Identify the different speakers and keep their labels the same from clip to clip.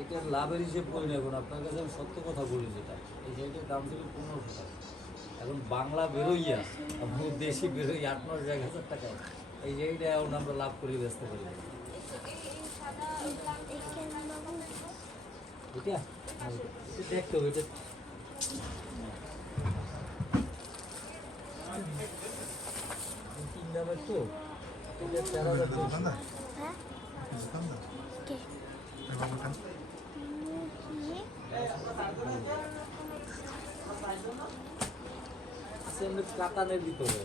Speaker 1: এটার লাভের হিসেব করে নেবেন আপনার কাছে আমি সত্য কথা বলি যেটা। এই জায়গাটার দাম ছিল পনেরোশো টাকা। এখন বাংলা বেরোইয়া আপনি দেশি বেরোই আট নয় এক হাজার টাকা। এই জায়গাটা এখন আমরা লাভ করে ব্যস্ত এটা? দেখতে হবে এটা তিন দামের তো। এটা চার হাজার কাতানের ভিতরে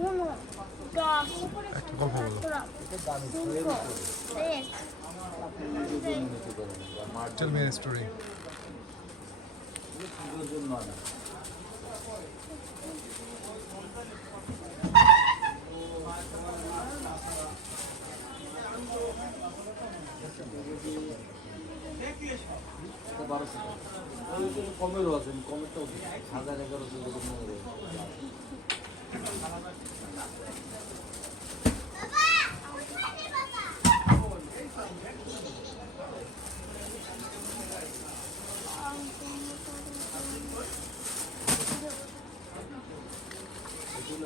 Speaker 2: Uno, dos, cinco, seis,
Speaker 1: নিতে পারেন বা মার্চ বারোশো কমেরও আছে কমের তো হাজার এগারোশো এরকম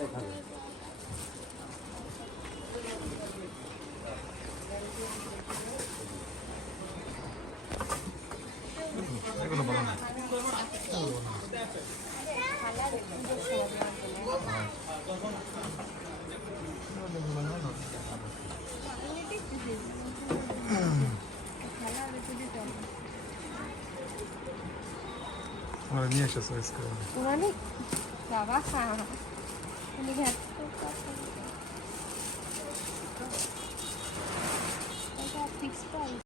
Speaker 1: রয়েছে। এগুলো এক হাজার
Speaker 3: এগুলো বলো না আমরা 근데
Speaker 2: 그냥 똑같아.